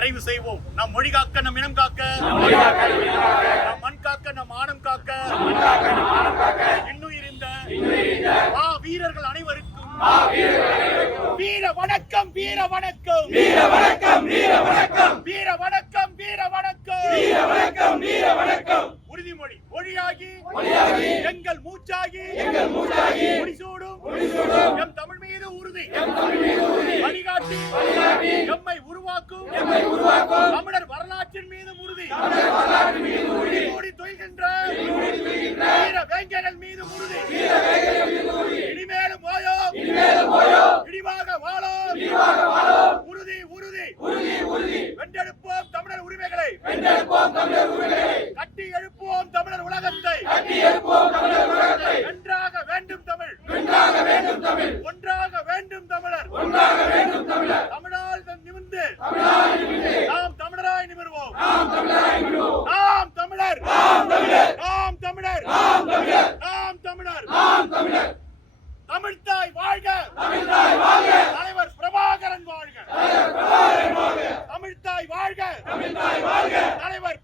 நிறைவு செய்வோம். நம் மொழி காக்க, நம் இனம் காக்க, நம் மண் காக்க, நம் மானம் காக்க, இன்னுயிரிந்த வீரர்கள் அனைவருக்கும் வீர வணக்கம், வீர வணக்கம், வீர வணக்கம், வீர வணக்கம், வீர வணக்கம், வீர வணக்கம், வீர வணக்கம், வீர வணக்கம். உறுதிமொழி மொழியாகி எங்கள் மூச்சாகி முடிசூடும் எம் தமிழ் மீது உறுதி வழிகாட்டி எம்மை உருவாக்கும் தமிழர் வரலாற்றின் மீது உறுதி கூடி தொய்கின்ற வீர வேங்கைகள் மீது உறுதி இனிமேலும் ஓயோ இடிவாக வாழோ உறுதி உறுதி வென்றெடுப்போம் தமிழர் உரிமைகளை கட்டி எழுப்புவோம் தமிழர் உலகத்தை வென்றாக வேண்டும் தமிழ் ஒன்றாக வேண்டும் தமிழர் தமிழால் நிமிர்ந்து நாம் தமிழராய் நிமிர்வோம். நாம் தமிழர், நாம் தமிழர், நாம் தமிழர். தமிழ்தாய் வாழ்க, தலைவர் பிரபாகரன் வாழ்க. தமிழ்தாய் வாழ்க, தலைவர்